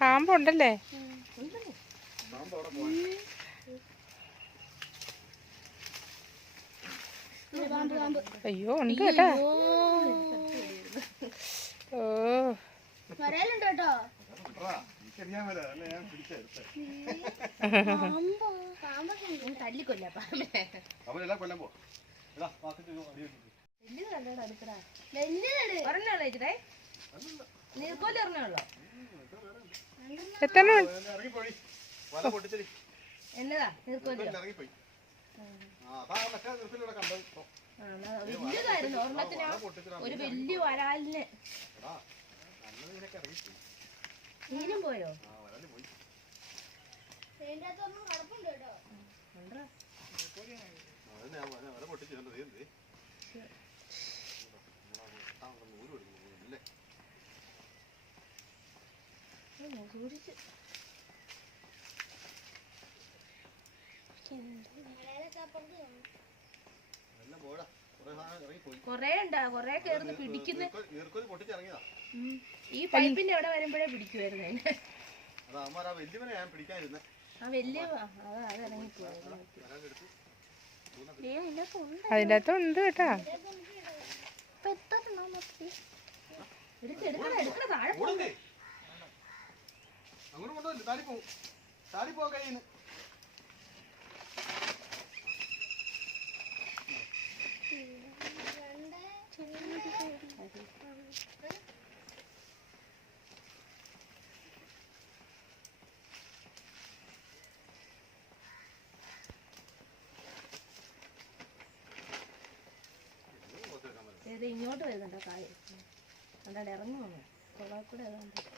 പാമ്പുണ്ടല്ലേ? അയ്യോ ഉണ്ട് കേട്ടാ. ഓ. വരലുണ്ട് കേട്ടോ തല്ലിക്കൊല്ല പാമ്പേ പോ നീർക്കോലി പൊട്ടിച്ചടാ ഒരു വലിയ വരാലിന്. നീരും പോയോ? ആ കുറെ ഉണ്ടാ കൊറേ കേറുന്ന പിടിക്കുന്ന. ഈ പൈപ്പിന്റെ അവിടെ വരുമ്പോഴേ പിടിക്കുമായിരുന്നു അതിനെ. അതിന്റെ അകത്ത് ഉണ്ട്. കേട്ടാ. എടുക്കണ എടുക്കണ താഴെ പോ. ഓടുന്നേ അങ്ങോട്ട് കൊണ്ടുപോയില്ല താടി പോവും താടി പോവാൻ കഴിയുന്നു. ഏത് ഇങ്ങോട്ട് വരുന്നുണ്ടോ കായ് കണ്ടാടെ ഇറങ്ങുവാണ്? കൊള്ളാക്കൂടെ കൂടെ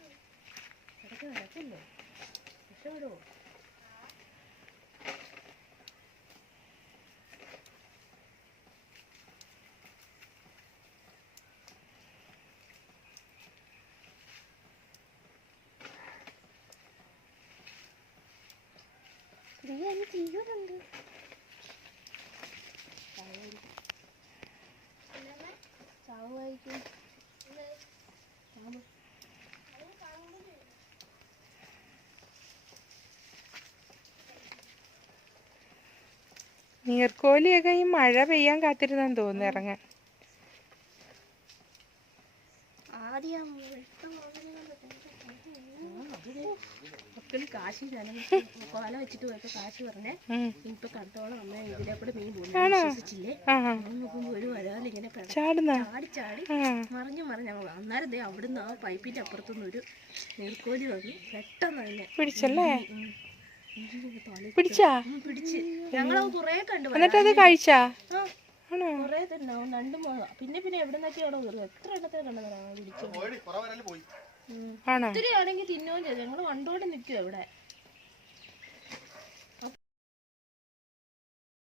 Sure, I can do. Sure, do. 내가 아니지 이거 정도. 나와야지. 나와야지. നീർക്കോലിയൊക്കെ ഈ മഴ പെയ്യാൻ കാത്തിരുന്നെന്ന് തോന്നുന്നു ഇറങ്ങാൻ. മക്കൾ കാശി കോല വെച്ചിട്ട് പോയപ്പോ കാശി പറഞ്ഞേ ഉം. ഇപ്പൊ കണ്ടോളം അമ്മ ഇതിലെ കൂടെ മീൻ പോകുന്നു വിശ്വസിച്ചില്ലേ? ആ. നോക്കുമ്പോ ഒരു ഇങ്ങനെ ചാടി ചാടി. ആ. മറിഞ്ഞു മറിഞ്ഞ. അന്നേരം ദേ അവിടുന്ന് ആ പൈപ്പിന്റെ അപ്പുറത്തുനിന്ന് ഒരു നീർക്കോലി വന്നു. പെട്ടെന്ന് തന്നെ. പിടിച്ചല്ലേ? പിടിച്ചാ? എന്നിട്ട് അത് കഴിച്ചാ? ആണോ? കുറെ തന്നെയാവും രണ്ടും പിന്നെ പിന്നെ എവിടെ എത്ര എണ്ണത്തെ കണ്ടതാണ്. ആണോ? ഒത്തിരി ആണെങ്കിൽ തിന്നുകയും ചെയ്തു ഞങ്ങൾ കണ്ടോണ്ട് നിൽക്കും ഇവിടെ.